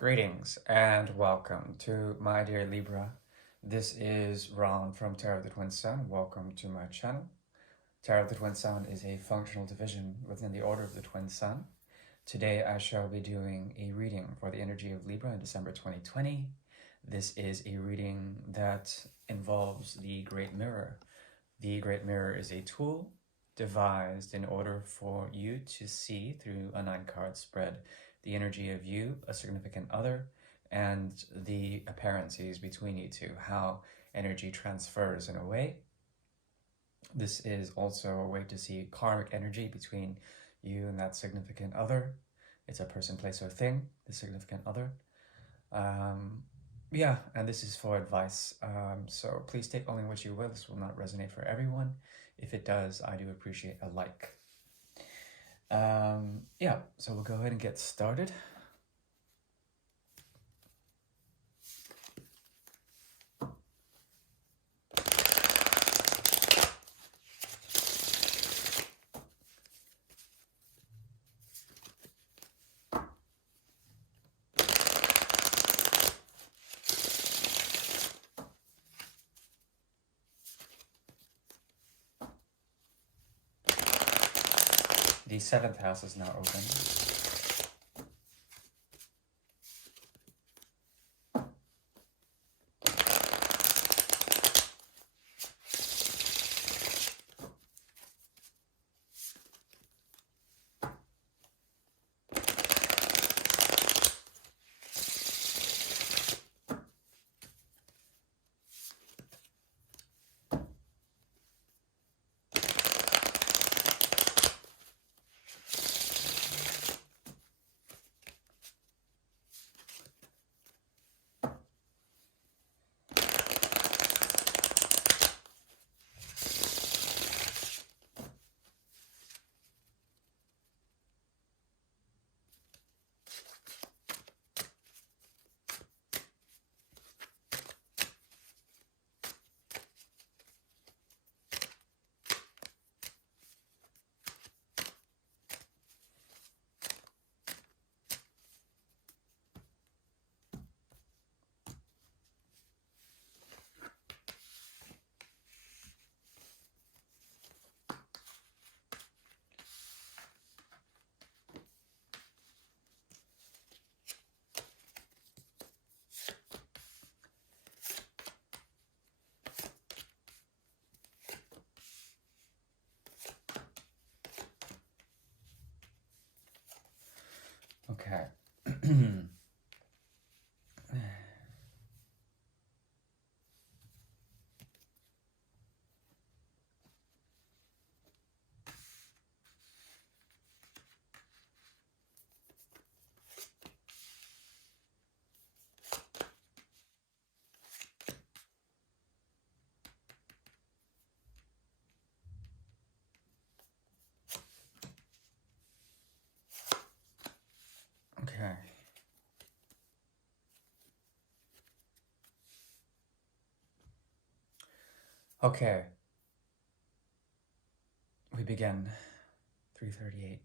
Greetings and welcome to my dear Libra. This is Ron from Tarot of the Twin Sun. Welcome to my channel. Tarot of the Twin Sun is a functional division within the Order of the Twin Sun. Today I shall be doing a reading for the energy of Libra in December 2020. This is a reading that involves the Great Mirror. The Great Mirror is a tool devised in order for you to see through a 9-card spread the energy of you, a significant other, and the apparencies between you two, how energy transfers in a way. This is also a way to see karmic energy between you and that significant other. It's a person, place, or thing, the significant other. Yeah, and this is for advice. So please take only what you will. This will not resonate for everyone. If it does, I do appreciate a like. Yeah, so we'll go ahead and get started. The 7th house is now open. Okay. Okay. Okay. We begin. 338.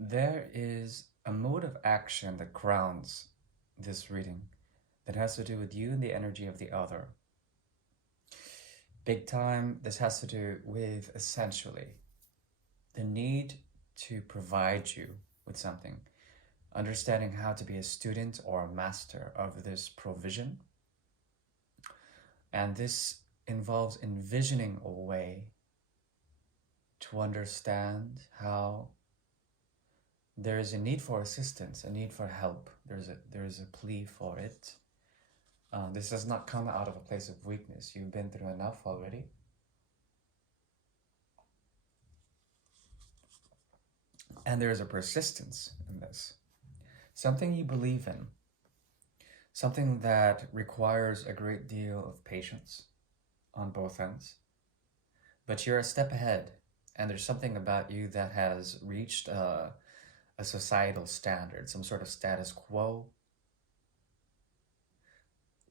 There is a mode of action that grounds this reading that has to do with you and the energy of the other. Big time, this has to do with essentially the need to provide you with something, understanding how to be a student or a master of this provision. And this involves envisioning a way to understand how there is a need for assistance, a need for help. There is a plea for it. This does not come out of a place of weakness. You've been through enough already. And there is a persistence in this. Something you believe in. Something that requires a great deal of patience on both ends. But you're a step ahead, and there's something about you that has reached a societal standard, some sort of status quo.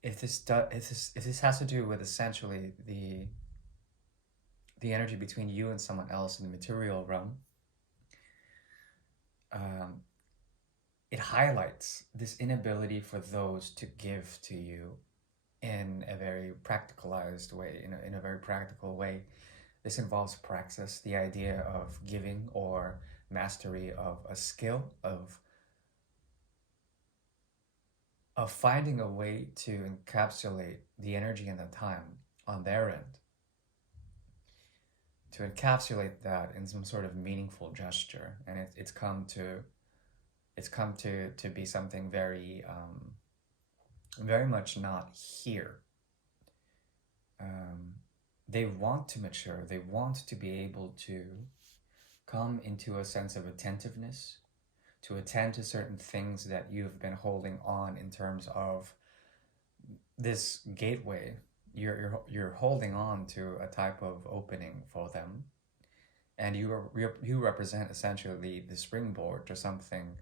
If this has to do with essentially the energy between you and someone else in the material realm, it highlights this inability for those to give to you in a very practicalized way, in a very practical way. This involves praxis, the idea of giving or mastery of a skill, of finding a way to encapsulate the energy and the time on their end, to encapsulate that in some sort of meaningful gesture. And it's come to be something very very much not here. um, they want to mature, they want to be able to come into a sense of attentiveness, to attend to certain things that you've been holding on in terms of this gateway. You're holding on to a type of opening for them, and you represent essentially the springboard to something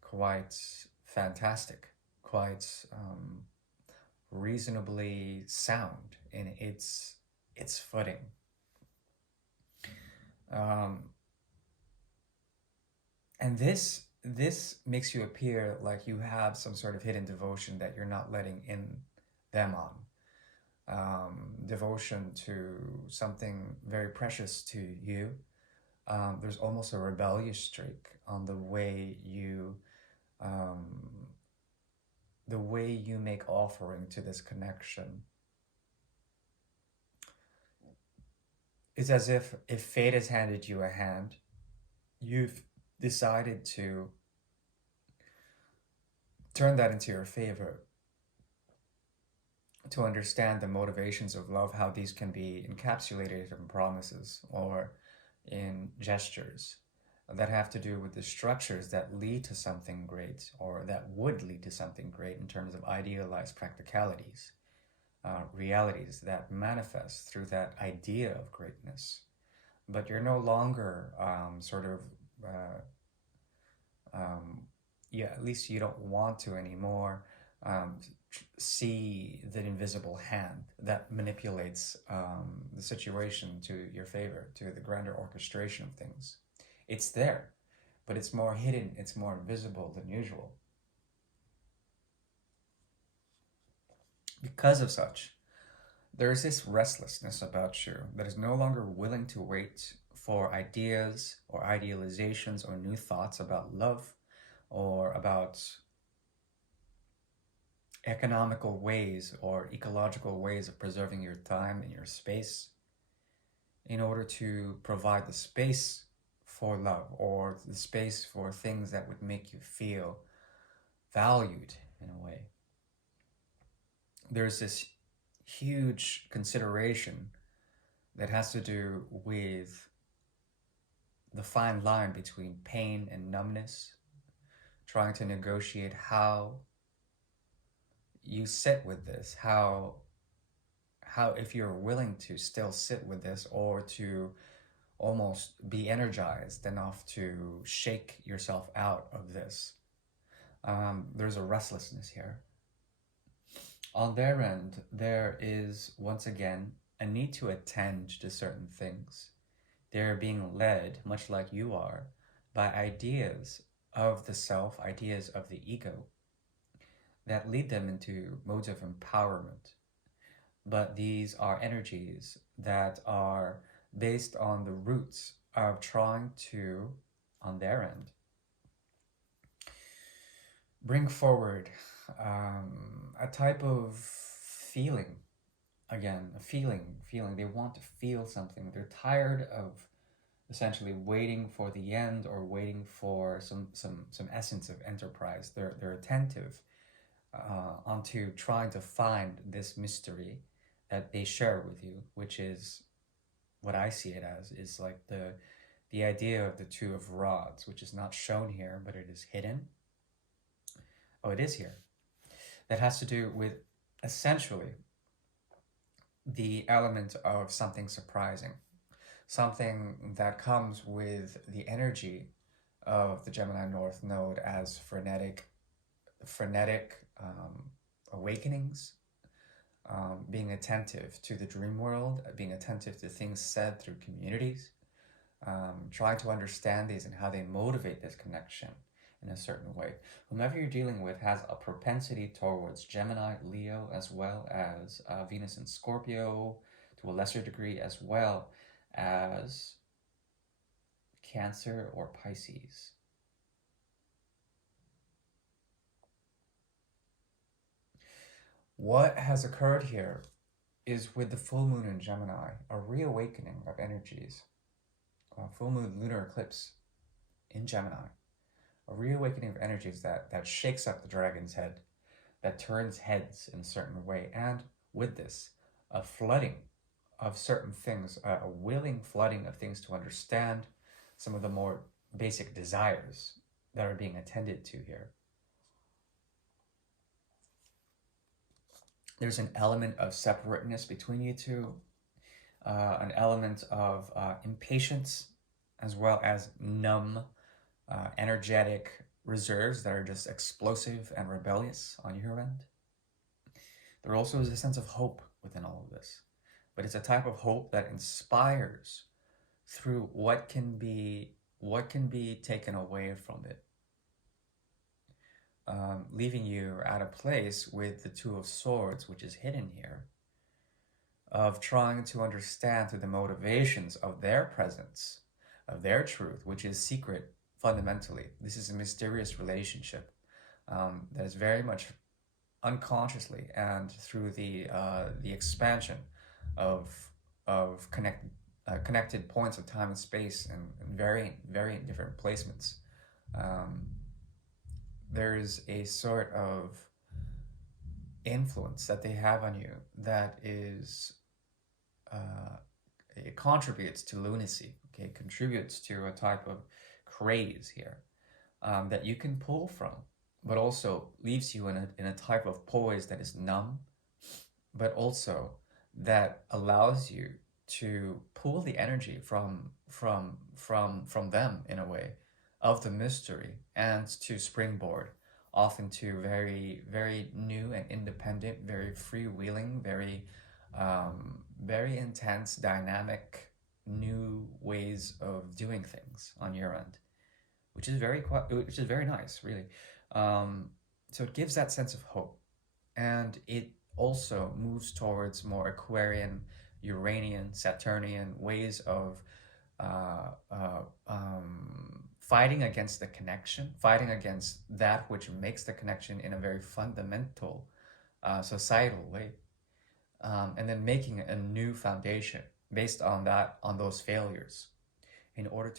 quite fantastic, quite reasonably sound in its footing. Um, and this makes you appear like you have some sort of hidden devotion that you're not letting in them on. Devotion to something very precious to you. There's almost a rebellious streak on um, the way you make offering to this connection. It's as if fate has handed you a hand, you've decided to turn that into your favor, to understand the motivations of love, how these can be encapsulated in promises or in gestures that have to do with the structures that lead to something great, or that would lead to something great in terms of idealized practicalities, realities that manifest through that idea of greatness. But you're no longer yeah, at least you don't want to anymore um, see the invisible hand that manipulates the situation to your favor, to the grander orchestration of things. It's there, but it's more hidden, it's more invisible than usual. Because of such, there is this restlessness about you that is no longer willing to wait for ideas or idealizations or new thoughts about love or about economical ways or ecological ways of preserving your time and your space, in order to provide the space for love or the space for things that would make you feel valued in a way. There's this huge consideration that has to do with the fine line between pain and numbness, trying to negotiate how you sit with this, how if you're willing to still sit with this, or to almost be energized enough to shake yourself out of this. There's a restlessness here. On their end, there is once again a need to attend to certain things. They're being led, much like you are, by ideas of the self, ideas of the ego, that lead them into modes of empowerment. But these are energies that are based on the roots of trying to, on their end, bring forward a type of feeling. Again, a feeling. They want to feel something. They're tired of essentially waiting for the end or waiting for some essence of enterprise. They're attentive onto trying to find this mystery that they share with you, which is what I see it as, is like the idea of the two of rods, which is not shown here, but it is hidden. Oh, it is here. That has to do with essentially the element of something surprising, something that comes with the energy of the Gemini North Node as frenetic awakenings, being attentive to the dream world, being attentive to things said through communities, trying to understand these and how they motivate this connection in a certain way. Whomever you're dealing with has a propensity towards Gemini, Leo, as well as Venus and Scorpio, to a lesser degree, as well as Cancer or Pisces. What has occurred here is with the full moon in Gemini, a reawakening of energies. Full moon lunar eclipse in Gemini, a reawakening of energies that shakes up the dragon's head, that turns heads in a certain way, and with this, a flooding of certain things, a willing flooding of things to understand some of the more basic desires that are being attended to here. There's an element of separateness between you two, an element of impatience, as well as numb, energetic reserves that are just explosive and rebellious on your end. There also is a sense of hope within all of this, but it's a type of hope that inspires through what can be taken away from it, leaving you at a place with the Two of Swords, which is hidden here, of trying to understand through the motivations of their presence, of their truth, which is secret fundamentally. This is a mysterious relationship that is very much unconsciously and through the expansion of connected points of time and space and very different placements. There's a sort of influence that they have on you that is it contributes to lunacy. Okay, it contributes to a type of craze here that you can pull from, but also leaves you in a type of poise that is numb, but also that allows you to pull the energy from them in a way of the mystery and to springboard off into very new and independent, very freewheeling, very intense, dynamic, new ways of doing things on your end, which is very nice, really. So it gives that sense of hope, and it also moves towards more Aquarian, Uranian, Saturnian ways of fighting against the connection, fighting against that which makes the connection in a very fundamental societal way, and then making a new foundation based on those failures, in order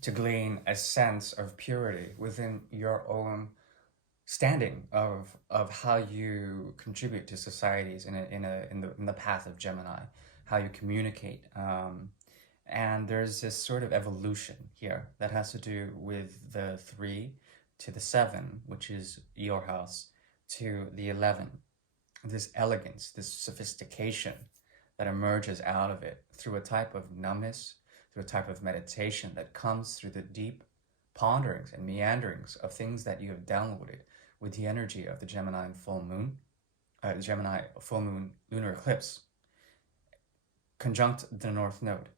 to glean a sense of purity within your own standing of how you contribute to societies in the path of Gemini, how you communicate, and there's this sort of evolution here that has to do with the 3 to the 7, which is your house, to the 11. This elegance, this sophistication that emerges out of it through a type of numbness, through a type of meditation that comes through the deep ponderings and meanderings of things that you have downloaded with the energy of the Gemini full moon lunar eclipse, conjunct the North Node.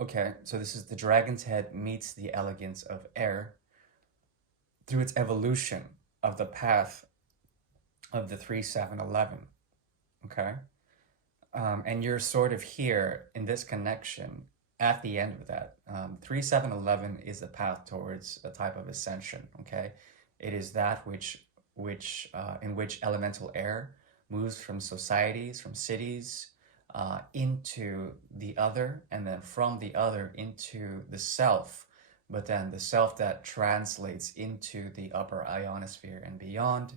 Okay, so this is the dragon's head meets the elegance of air through its evolution of the path of the 3, 7, 11. Okay, and you're sort of here in this connection at the end of that. 3, 7, 11 is the path towards a type of ascension. Okay, it is that in which elemental air moves from societies, from cities, into the other, and then from the other into the self, but then the self that translates into the upper ionosphere and beyond,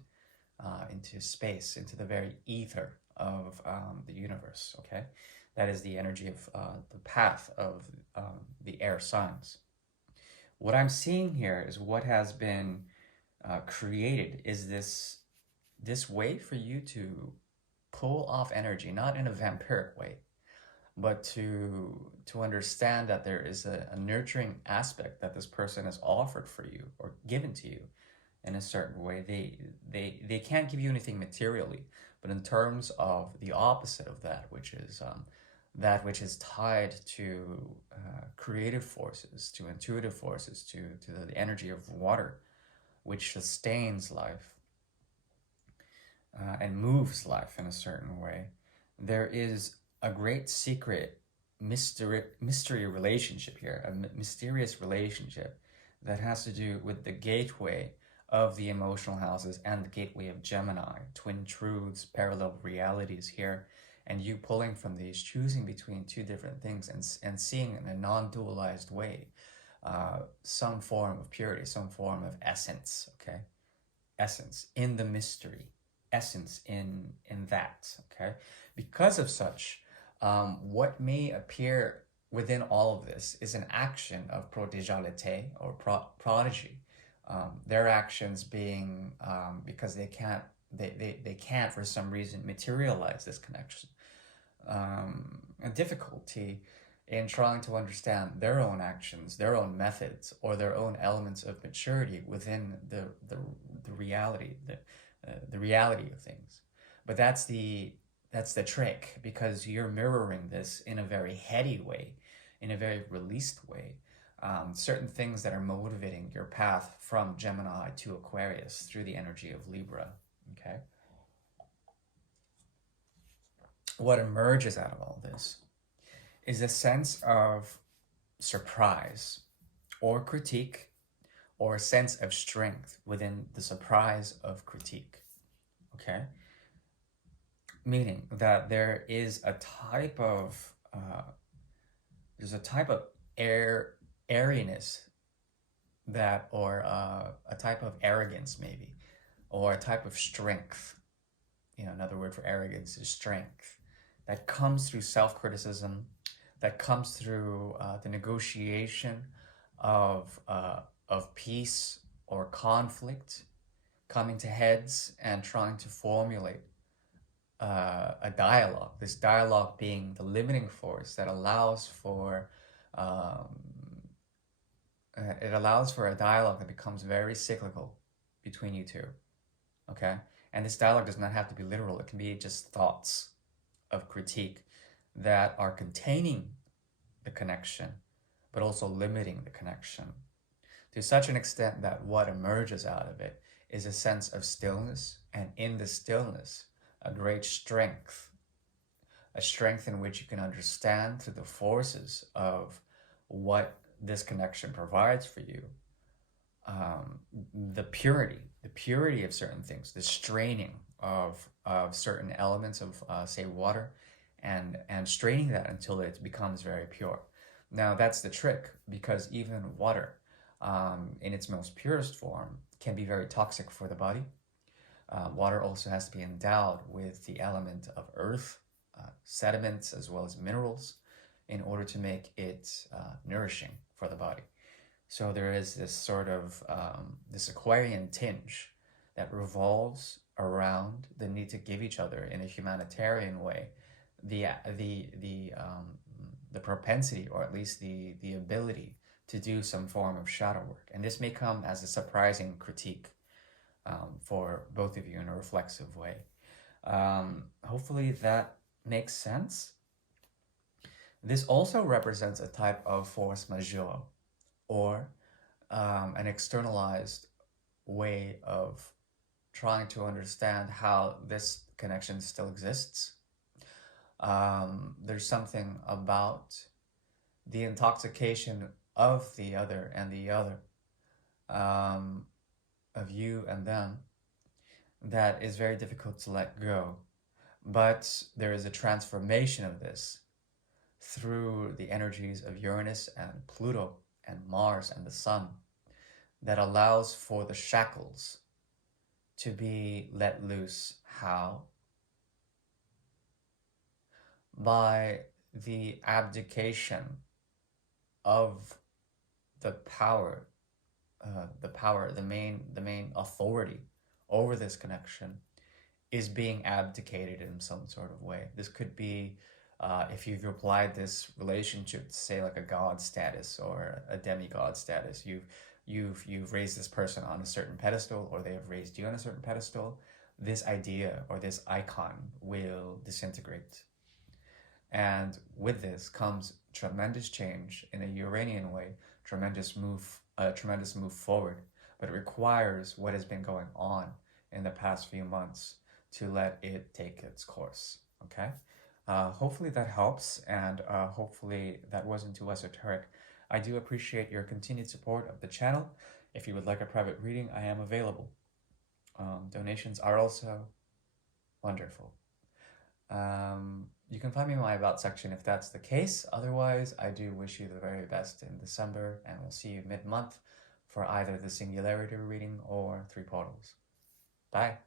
into space, into the very ether of the universe. Okay, that is the energy of the path of the air signs. What I'm seeing here is what has been created is this way for you to pull off energy, not in a vampiric way, but to understand that there is a nurturing aspect that this person has offered for you or given to you in a certain way. They can't give you anything materially, but in terms of the opposite of that, which is that which is tied to creative forces, to intuitive forces, to the energy of water, which sustains life and moves life in a certain way. There is a great secret mystery relationship here, a mysterious relationship that has to do with the gateway of the emotional houses and the gateway of Gemini, twin truths, parallel realities here, and you pulling from these, choosing between two different things and seeing in a non-dualized way some form of purity, some form of essence, okay? Essence in the mystery, essence in that, okay? Because of such, what may appear within all of this is an action of prodigalite or prodigy. Their actions being because they can't for some reason materialize this connection. A difficulty in trying to understand their own actions, their own methods, or their own elements of maturity within the reality, the reality of things. But that's the trick, because you're mirroring this in a very heady way, in a very released way. Certain things that are motivating your path from Gemini to Aquarius through the energy of Libra. Okay. What emerges out of all this is a sense of surprise or critique, or a sense of strength within the surprise of critique. Okay? Meaning that there is a type of airiness that, or a type of arrogance maybe, or a type of strength. Another word for arrogance is strength, that comes through self-criticism, that comes through the negotiation of peace or conflict coming to heads and trying to formulate a dialogue. This dialogue being the limiting force that allows for it allows for a dialogue that becomes very cyclical between you two. Okay, and this dialogue does not have to be literal. It can be just thoughts of critique that are containing the connection, but also limiting the connection to such an extent that what emerges out of it is a sense of stillness, and in the stillness, a great strength, a strength in which you can understand through the forces of what this connection provides for you, the purity of certain things, the straining of certain elements of, say, water, and straining that until it becomes very pure. Now, that's the trick, because even water, in its most purest form, can be very toxic for the body. Water also has to be endowed with the element of earth, sediments, as well as minerals, in order to make it nourishing for the body. So there is this sort of this Aquarian tinge that revolves around the need to give each other, in a humanitarian way, the propensity, or at least the ability to do some form of shadow work. And this may come as a surprising critique for both of you in a reflexive way. Hopefully that makes sense. This also represents a type of force majeure, or an externalized way of trying to understand how this connection still exists. There's something about the intoxication of the other and the other, of you and them, that is very difficult to let go. But there is a transformation of this through the energies of Uranus and Pluto and Mars and the Sun, that allows for the shackles to be let loose. How? By the abdication of the power, the main authority over this connection is being abdicated in some sort of way. This could be, if you've applied this relationship to, say, like a god status or a demigod status, you've raised this person on a certain pedestal, or they have raised you on a certain pedestal, this idea or this icon will disintegrate. And with this comes tremendous change in a Uranian way, tremendous move forward. But it requires what has been going on in the past few months to let it take its course. Okay? Hopefully that helps, and hopefully that wasn't too esoteric. I do appreciate your continued support of the channel. If you would like a private reading, I am available. Donations are also wonderful. You can find me in my About section if that's the case. Otherwise, I do wish you the very best in December, and we'll see you mid-month for either the Singularity reading or 3 portals. Bye.